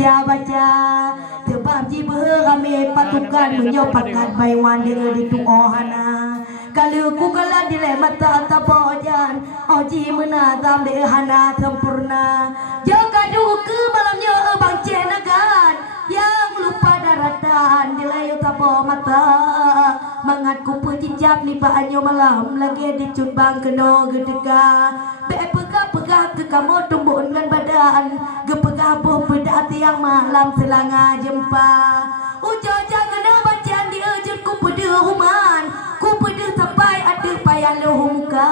baca tebab jibe rame patukan menyo pakat baiwan de di tu ohana kalau ku kala dile mata tapojan oji menagam de hana sempurna jaga duke malamnya bang cenagan yang lupa daratan dile tapo mata mangat ku pejijab ni pak anyo malam lagi dicut bang keno gedega be pegah ke kamu tumbun dengan badan gepegah boh bedak tiang malam selanga jempa ujo jangan bacaan dia je ku pede human ku pede sampai ada payah loh muka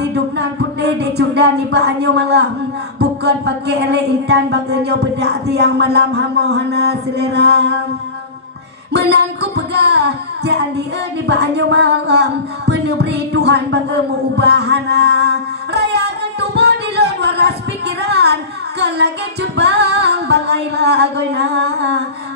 tidur nan putih de cudan ni pak anyo malam bukan pakai ele intan bang anyo bedak tiang malam hamohana selera menang ku pegah jangan dia di pak anyo malam penuh beri Tuhan bang mu ubahana raya tubuh di luar waras pikiran kelagi cubang bangai lagoina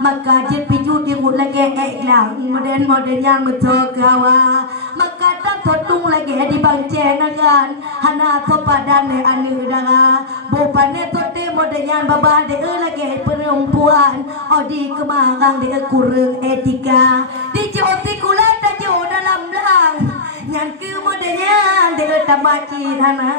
maka jet pijut yang lagi eklang modern yang betul kawa maka tak totung lagi di bangcenagan hana to padan le anu dara bopane tote modern babah de lagi perempuan odi kemarang de kurang etika di joti kula dan jo dalam lang nyan ke modenya de tabaci hana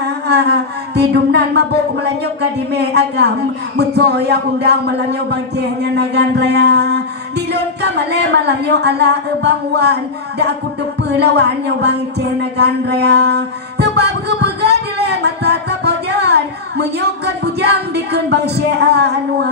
tidumnan mabuk melanyok kadime agam mutoya undang melanyo bangcehnya nagan raya dilon kamale malamyo ala bangwan da aku tepe lawan yo bangceh nagan raya sebab kepega dile mata tapojan menyokan bujang dikeun bangceh anwa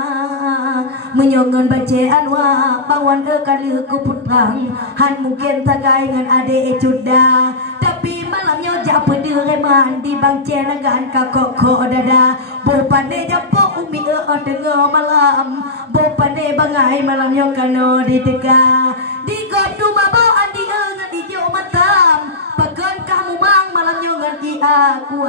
menyongon bace anwa bangwan kali ku putrang han mungkin tagai ngan ade cuda tapi malamnya jak pedereman di bangceh nagan kakok dada bopane japo umi dengar malam bopane bangai malamnya kano di tega di gop tu mabo andi ngan di jo matam pagon kamu bang malamnya ngan di aku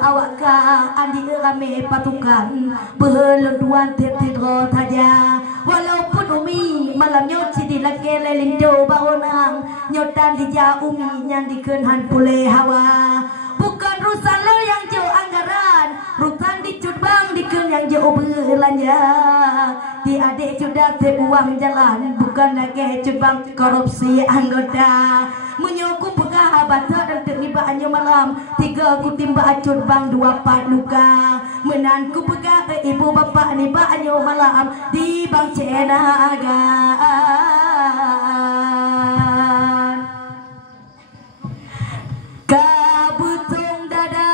awak ka andi rame patukan berlenduan tetro saja walaupun umi malamnya cidi lagi lelindo bangunang nyotan di umi yang dikenhan pule hawa bukan rusan lo yang jauh anggaran rutan di cudbang diken yang jauh belanja di adik cudak uang jalan bukan lagi cudbang korupsi anggota menyokong pegah abata dan terlibat anyo malam 3 ku timba acut bang 2 pat luka menanku pegah ibu bapak ni ba anyo malam di bang cenagan kabutung dada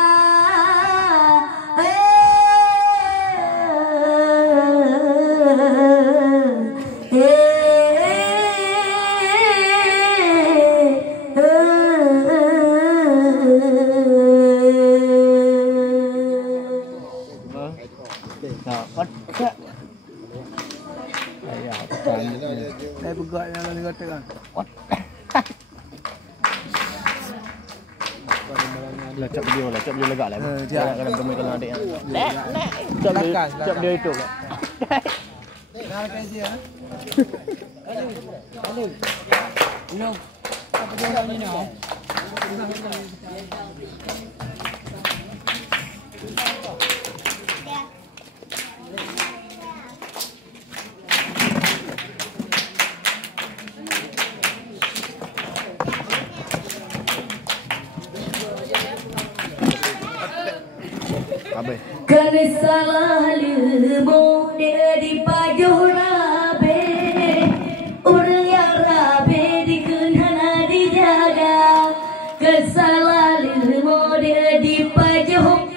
Saya pegang yang lain katakan. Lacap video legak lah. Jangan kena bermain dengan adik. Lacap dia itu. Nak kerja ah. Halo. No. Apa dia ni no? Kan salah lemo dia di pajuh rabe orang yang rabe dikenal dijaga kan salah lemo dia di pajuh